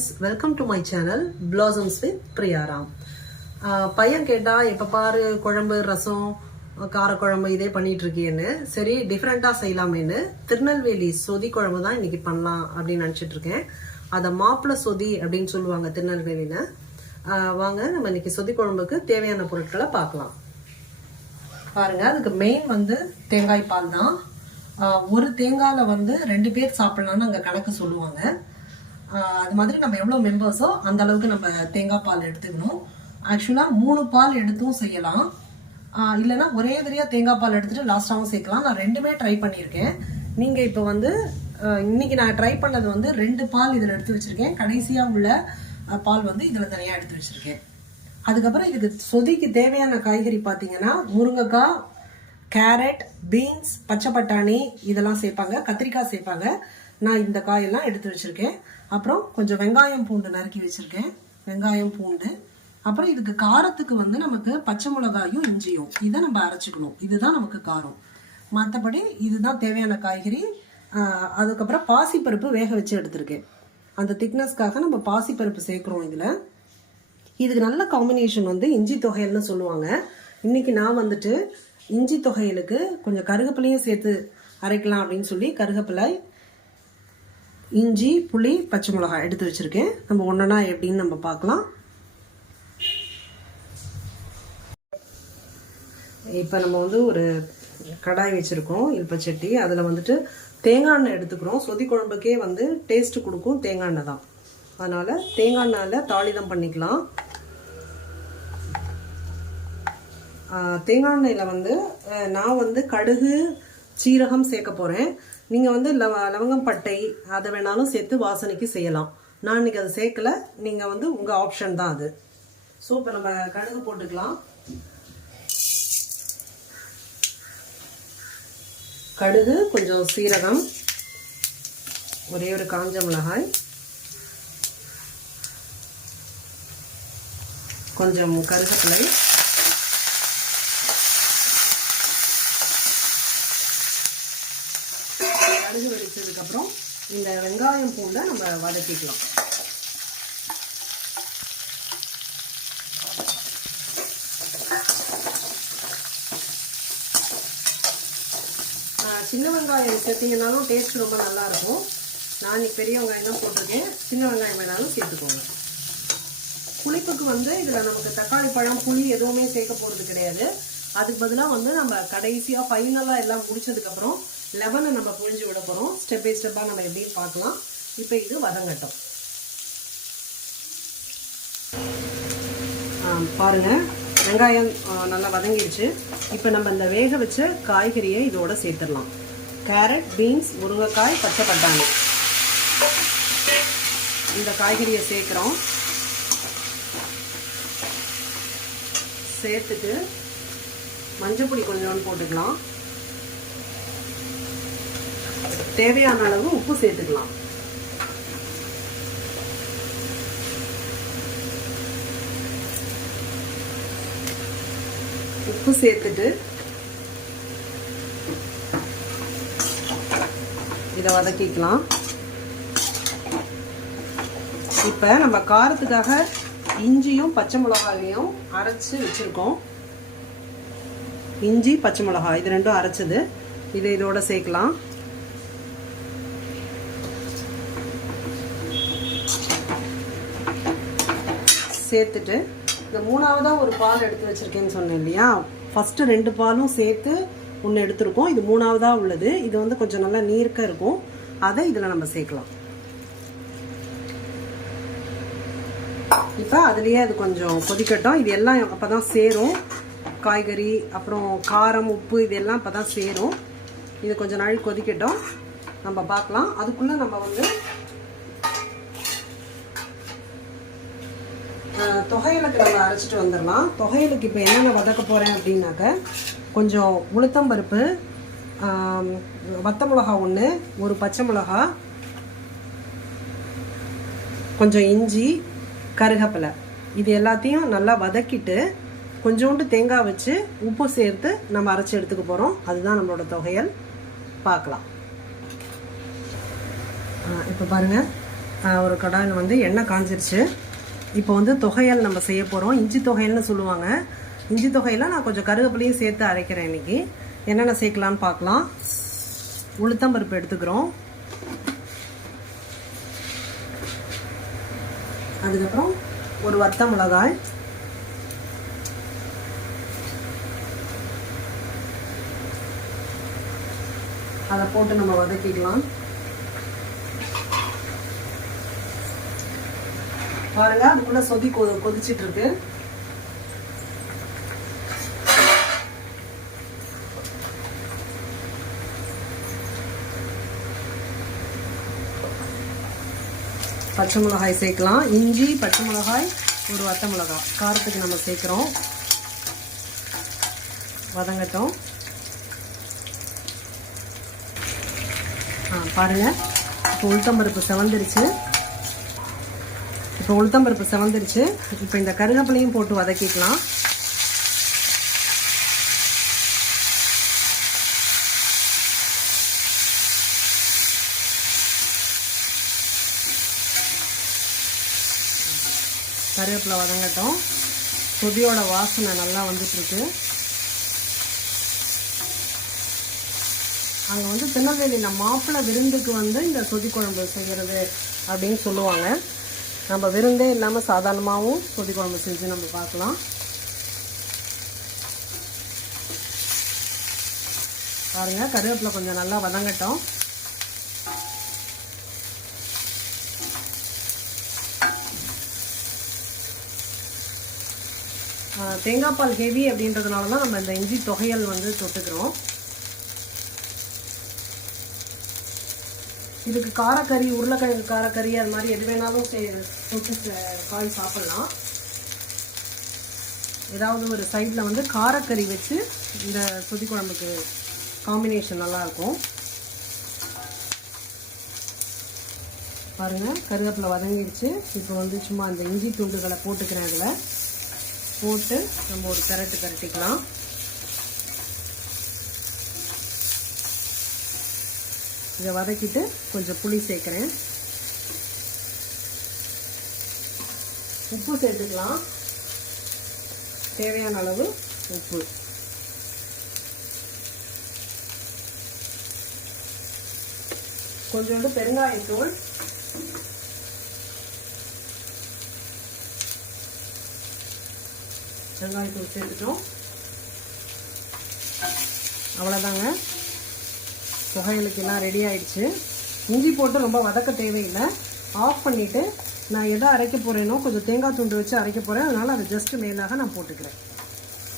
friends, welcome to my channel Blossoms with Priyaram. பையன் கேட்டா எப்ப பாரு குழம்பு ரசம் கார குழம்பு இதே பண்ணிட்டு இருக்கேன்னு சரி டிஃப்ரெண்டா செய்யலாமேன்னு திருநெல்வேலி சொதி குழம்பு தான் இன்னைக்கு பண்ணலாம் அப்படின்னு நினைச்சிட்டு இருக்கேன். அதை மாப்பிள சொதி அப்படின்னு சொல்லுவாங்க திருநெல்வேலியில. வாங்க நம்ம இன்னைக்கு சொதி குழம்புக்கு தேவையான பொருட்களை பார்க்கலாம். பாருங்க, அதுக்கு மெயின் வந்து தேங்காய் பால் தான். ஒரு தேங்காயில வந்து 2 பேர் சாப்பிடலாம்னு அங்க கணக்கு சொல்லுவாங்க. அது மாதிரி நம்ம எவ்வளவு மெம்பர்ஸோ அந்த அளவுக்கு நம்ம தேங்காய் பால் எடுத்துக்கணும். ஆக்சுவலா 3 பால் எடுத்தும் செய்யலாம், இல்லைன்னா ஒரே தடவையா தேங்காய் பால் எடுத்துட்டு லாஸ்டாவும் சேர்க்கலாம். நான் 2மே ட்ரை பண்ணியிருக்கேன். நீங்க இப்ப வந்து இன்னைக்கு நான் ட்ரை பண்ணது வந்து 2 பால் இதுல எடுத்து வச்சிருக்கேன். கடைசியா உள்ள பால் வந்து இதுல தனியா எடுத்து வச்சிருக்கேன். அதுக்கப்புறம் இதுக்கு சொதிக்கு தேவையான காய்கறி பாத்தீங்கன்னா முருங்கைக்காய், கேரட், பீன்ஸ், பச்சை பட்டாணி இதெல்லாம் சேர்ப்பாங்க, கத்திரிக்காய் சேர்ப்பாங்க. நான் இந்த காயெல்லாம் எடுத்து வச்சிருக்கேன். அப்புறம் கொஞ்சம் வெங்காயம் பூண்டு நறுக்கி வச்சிருக்கேன், வெங்காயம் பூண்டு. அப்புறம் இதுக்கு காரத்துக்கு வந்து நமக்கு பச்சை மிளகாயும் இஞ்சியும் இதை நம்ம அரைச்சிக்கணும். இதுதான் நமக்கு காரம். மற்றபடி இதுதான் தேவையான காய்கறி. அதுக்கப்புறம் பாசிப்பருப்பு வேக வச்சு எடுத்திருக்கேன். அந்த திக்னஸ்க்காக நம்ம பாசிப்பருப்பு சேர்க்குறோம் இதுல. இதுக்கு நல்ல காம்பினேஷன் வந்து இஞ்சி தொகையல்னு சொல்லுவாங்க. இன்னைக்கு நான் வந்துட்டு இஞ்சி தொகையலுக்கு கொஞ்சம் கருகப்பிலையும் சேர்த்து அரைக்கலாம் அப்படின்னு சொல்லி கருகப்பிலை, இஞ்சி, புளி, பச்சை மிளகாய் எடுத்து வச்சிருக்கேன். நம்ம ஒன்னொன்னா எப்படின்னு நம்ம பார்க்கலாம். இப்போ நம்ம வந்து ஒரு கடாய் வச்சிருக்கோம், இல்பச்சட்டி. அதில் வந்துட்டு தேங்காய் எண்ணெய் எடுத்துக்கிறோம். சொதி குழம்புக்கே வந்து டேஸ்ட் கொடுக்கும் தேங்காய் எண்ணெய் தான். அதனால தேங்காய் எண்ணெயில் தாளிதம் பண்ணிக்கலாம். தேங்காய் எண்ணெயில் வந்து நான் வந்து கடுகு, சீரகம் சேர்க்க போகிறேன். நீங்கள் வந்து லவங்கம், பட்டை அதை வேணாலும் சேர்த்து வாசனைக்கு செய்யலாம். நான் இன்னைக்கு அதை சேர்க்கல, நீங்கள் வந்து உங்கள் ஆப்ஷன் தான் அது. ஸோ இப்போ நம்ம கடுகு போட்டுக்கலாம். கடுகு, கொஞ்சம் சீரகம், ஒரே ஒரு காஞ்ச மிளகாய், கொஞ்சம் கருவேப்பிலை, கடுகு வெடிச்சதுக்கு அப்புறம் இந்த வெங்காயம் பூண்டை நம்ம வதக்கிக்கலாம். சின்ன வெங்காயம் சேர்த்தீங்கன்னாலும் டேஸ்ட் ரொம்ப நல்லா இருக்கும். நான் இன்னைக்கு பெரிய வெங்காயம் தான் போட்டிருக்கேன். சின்ன வெங்காயம் வேணாலும் சேர்த்துக்கோங்க. புளிப்புக்கு வந்து இதில் நமக்கு தக்காளி பழம், புளி எதுவுமே சேர்க்க போகிறது கிடையாது. அதுக்கு பதிலாக வந்து நம்ம கடைசியாக ஃபைனலாக எல்லாம் முடிச்சதுக்கப்புறம் லெமனை நம்ம புழிஞ்சு விட போகிறோம். ஸ்டெப் பை ஸ்டெப்பாக நம்ம எப்படின்னு பார்க்கலாம். இப்போ இது வதங்கட்டும். பாருங்கள், வெங்காயம் நல்லா வதங்கிடுச்சு. இப்போ நம்ம இந்த வேக வச்ச காய்கறியை இதோட சேர்த்துடலாம். கேரட், பீன்ஸ், முருங்கைக்காய், பச்சை பட்டாணி இந்த காய்கறியை சேர்க்குறோம். சேர்த்துட்டு மஞ்சள் கொஞ்சோன்னு போட்டுக்கலாம். தேவையான அளவு உப்பு சேர்த்துக்கலாம். உப்பு சேர்த்துட்டு இதை வதக்கிக்கலாம். இப்ப நம்ம காரத்துக்காக இஞ்சியும் பச்சை மிளகாயையும் அரைச்சு வச்சிருக்கோம். இஞ்சி, பச்சை மிளகாய் இது ரெண்டும் அரைச்சது இதை இதோட சேர்க்கலாம். சேர்த்துட்டு இந்த 3ஆவதா ஒரு பால் எடுத்து வச்சிருக்கேன்னு சொன்னேன் இல்லையா, ஃபர்ஸ்ட் 2 பாலும் சேர்த்து ஒன்று எடுத்துருக்கோம். இது 3ஆவதா உள்ளது. இது வந்து கொஞ்சம் நல்லா நீர்க்க இருக்கும். அதை இதில் நம்ம சேர்க்கலாம். இப்போ அதுலேயே அது கொஞ்சம் கொதிக்கட்டும். இது எல்லாம் அப்போ தான் சேரும். காய்கறி, அப்புறம் காரம், உப்பு இதெல்லாம் இப்போ தான் சேரும். இது கொஞ்சம் நாள் கொதிக்கட்டும், நம்ம பார்க்கலாம். அதுக்குள்ளே நம்ம வந்து தொகையலுக்கு நம்ம அரைச்சிட்டு வந்துடலாம். தொகையலுக்கு இப்போ என்னென்ன வதக்க போகிறேன் அப்படின்னாக்க, கொஞ்சம் உளுத்தம்பருப்பு, வத்த மிளகா 1, ஒரு பச்சை மிளகா, கொஞ்சம் இஞ்சி, கருகப்பிலை இது எல்லாத்தையும் நல்லா வதக்கிட்டு கொஞ்சோண்டு தேங்காய் வச்சு உப்பு சேர்த்து நம்ம அரைச்சி எடுத்துக்க போகிறோம். அதுதான் நம்மளோட தொகையல். பார்க்கலாம். இப்போ பாருங்கள், ஒரு கடாயில் வந்து எண்ணெய் காஞ்சிருச்சு. இப்போ வந்து தொகையல் நம்ம செய்ய போகிறோம். இஞ்சி தொகையல்னு சொல்லுவாங்க. இஞ்சி தொகையில் நான் கொஞ்சம் கருவேப்பிலையும் சேர்த்து அரைக்கிறேன். இன்றைக்கி என்னென்ன சேர்க்கலான்னு பார்க்கலாம். உளுத்தம்பருப்பு எடுத்துக்கிறோம். அதுக்கப்புறம் ஒரு வத்த மிளகாய், அதை போட்டு நம்ம வதக்கிக்கலாம். பாருங்க, அதுக்குள்ள சொதி கொதிச்சிட்டு இருக்கு. பச்சை மிளகாய் சேர்க்கலாம். இஞ்சி, பச்சை மிளகாய், ஒரு வத்த மிளகாய் காரத்துக்கு நம்ம சேர்க்குறோம். வதங்கட்டும். பாருங்க, இப்போ உளுத்தம்பருப்பு செவந்துருச்சு. இப்போ இந்த கருவேப்பிலையும் போட்டு வதக்கிக்கலாம். கருவேப்பிலை வதங்கட்டும். கொதியோட வாசனை நல்லா வந்துட்டுருக்கு. அங்கே வந்து திருநெல்வேலியில் மாப்பிள்ளை விருந்துக்கு வந்து இந்த சொதி குழம்பு செய்கிறது அப்படின்னு சொல்லுவாங்க. நம்ம விருந்தே இல்லாமல் சாதாரணமாகவும் சொதி குழம்பு செஞ்சு நம்ம பார்க்கலாம். பாருங்கள், கருவேப்பிலை கொஞ்சம் நல்லா வதங்கட்டும். தேங்காய் பால் ஹெவி அப்படின்றதுனால தான் நம்ம இந்த இஞ்சி தொகையல் வந்து தொட்டுக்கிறோம். இதுக்கு காரக்கறி, உருளைக்கிழங்கு காரக்கறி, அது மாதிரி எது வேணாலும் தொட்டு காய் சாப்பிட்லாம். ஏதாவது ஒரு சைடில் வந்து காரக்கறி வச்சு இந்த சொதி குழம்புக்கு காம்பினேஷன் நல்லாயிருக்கும். பாருங்கள், கருவேப்பிலை வதங்கிடுச்சு. இப்போ வந்து சும்மா அந்த இஞ்சி துண்டுகளை போட்டுக்கிறேன். அதில் போட்டு நம்ம ஒரு பெரட்டிக்கலாம். இதை வதக்கிட்டு கொஞ்சம் புளி சேர்க்குறேன். உப்பு சேர்த்துக்கலாம். தேவையான அளவு உப்பு. கொஞ்சோண்டு பெருங்காயத்தூள். வெங்காயத்தூள் சேர்த்துட்டோம். அவ்வளோதாங்க, தொகைகளுக்கு எல்லாம் ரெடி ஆயிடுச்சு. இஞ்சி போட்டு ரொம்ப வதக்க தேவையில்லை. ஆஃப் பண்ணிவிட்டு நான் எதை அரைக்க போகிறேனோ கொஞ்சம் தேங்காய் துண்டு வச்சு அரைக்க போகிறேன். அதனால் அதை ஜஸ்ட் மேலாக நான் போட்டுக்கிறேன்.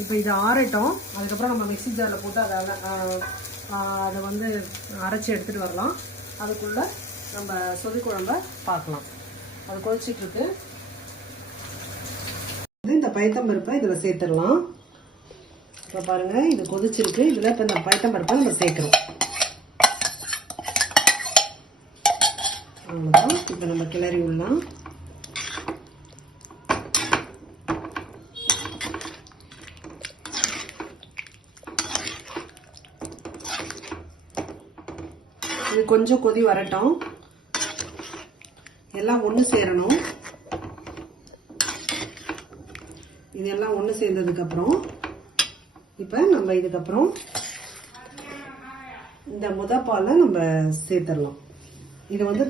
இப்போ இதை ஆறட்டும். அதுக்கப்புறம் நம்ம மிக்ஸி ஜாரில் போட்டு அதை வந்து அரைச்சி எடுத்துகிட்டு வரலாம். அதுக்குள்ளே நம்ம சொதி குழம்ப பார்க்கலாம். அது கொதிச்சிட்ருக்கு. இந்த பயத்தம்பருப்பை இதில் சேர்த்துடலாம். இப்போ பாருங்கள், இது கொதிச்சிருக்கு. இதில் இப்போ இந்த பயத்தம்பருப்பை நம்ம சேர்க்குறோம். அவ்வளோதான். இப்போ நம்ம கிளறி விடலாம். இது கொஞ்சம் கொதி வரட்டும். எல்லாம் ஒன்று சேரணும். இதெல்லாம் ஒன்று சேர்ந்ததுக்கப்புறம் இப்போ நம்ம இதுக்கப்புறம் இந்த முதப்பாலை நம்ம சேர்த்துடலாம். இது வந்து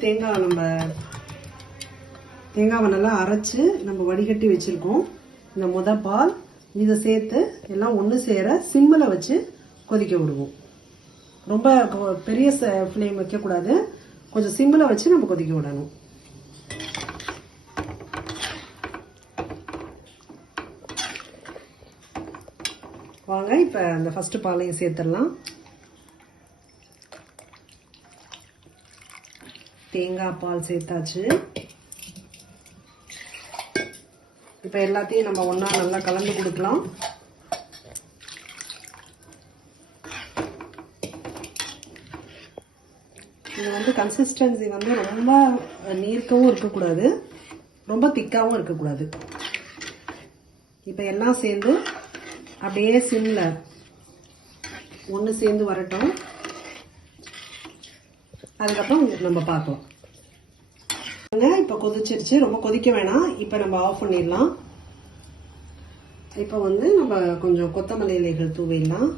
தேங்காவை நல்லா அரைச்சு நம்ம வடிகட்டி வச்சிருக்கோம். இந்த முதப்பால் இதை சேர்த்து எல்லாம் ஒன்று சேர சிம்மில் வச்சு கொதிக்க விடுவோம். ரொம்ப பெரிய ஃப்ளேம் வைக்கக்கூடாது. கொஞ்சம் சிம்மில் வச்சு நம்ம கொதிக்க விடணும். வாங்க, இப்போ அந்த ஃபர்ஸ்ட் பாலையும் சேர்த்துடலாம். தேங்காய் பால் சேர்த்தாச்சு. இப்போ எல்லாத்தையும் நம்ம ஒன்றா நல்லா கலந்து கொடுக்கலாம். இது வந்து கன்சிஸ்டன்சி வந்து ரொம்ப நீர்க்கவும் இருக்கக்கூடாது, ரொம்ப திக்காகவும் இருக்கக்கூடாது. இப்போ எல்லாம் சேர்ந்து அப்படியே சிம்ல ஒன்று சேர்ந்து வரட்டும். அதுக்கப்புறம் நம்ம பார்க்கலாம். இப்போ கொதிச்சிருச்சு, ரொம்ப கொதிக்க வேணாம். இப்போ நம்ம ஆஃப் பண்ணிடலாம். இப்போ வந்து நம்ம கொஞ்சம் கொத்தமல்லி இலைகள் தூவிடலாம்.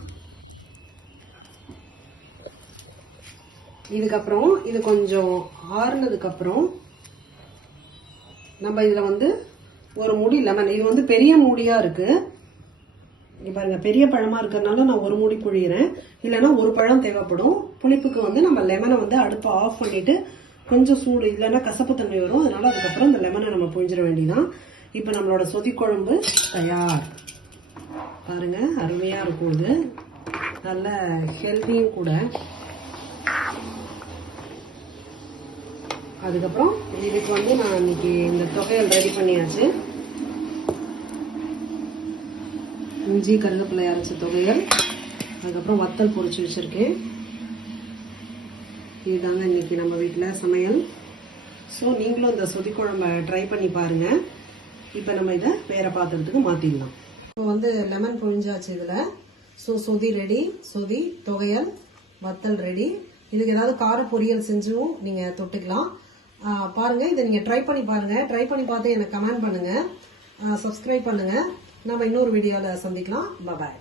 இதுக்கப்புறம் இது கொஞ்சம் ஆறுனதுக்கு அப்புறம் நம்ம இதுல வந்து ஒரு மூடி லெமன், இது வந்து பெரிய மூடியா இருக்கு. இங்க பாருங்க, பெரிய பழமா இருக்கிறதுனால நான் ஒரு மூடி புழியிறேன். இல்லைன்னா ஒரு பழம் தேவைப்படும். புளிப்புக்கு வந்து நம்ம லெமனை வந்து அடுப்பை ஆஃப் பண்ணிட்டு கொஞ்சம் சூடு, இல்லைன்னா கசப்பு தன்மை வரும். அதனால அதுக்கப்புறம் இந்த லெமனை நம்ம புழிஞ்சிட வேண்டியதான். இப்போ நம்மளோட சொதிக்குழம்பு தயார். பாருங்க, அருமையா இருக்கும். இது நல்ல ஹெல்தியும் கூட. அதுக்கப்புறம் இதுக்கு வந்து நான் இன்னைக்கு இந்த தொகையல் ரெடி பண்ணியாச்சு. இஞ்சி கருவேப்பிலை அரைச்ச தொகையல், அதுக்கப்புறம் வத்தல் பொரிச்சு வச்சிருக்கேன். இதுதாங்க இன்னைக்கு நம்ம வீட்டில் சமையல். ஸோ நீங்களும் இந்த சொதிக்குழம்பை ட்ரை பண்ணி பாருங்க. இப்போ நம்ம இதை வேற பாத்திரத்துக்கு மாற்றிடலாம். இப்போ வந்து லெமன் புழிஞ்சாச்சு இதில். ஸோ சொதி ரெடி, சொதி தொகையல் வத்தல் ரெடி. இதுக்கு ஏதாவது கார பொரியல் செஞ்சும் நீங்கள் தொட்டுக்கலாம். பாருங்க, இதை நீங்கள் ட்ரை பண்ணி பாருங்க. ட்ரை பண்ணி பார்த்து எனக்கு கமெண்ட் பண்ணுங்க, சப்ஸ்கிரைப் பண்ணுங்க. நம்ம இன்னொரு வீடியோவில் சந்திக்கலாம். பாய்.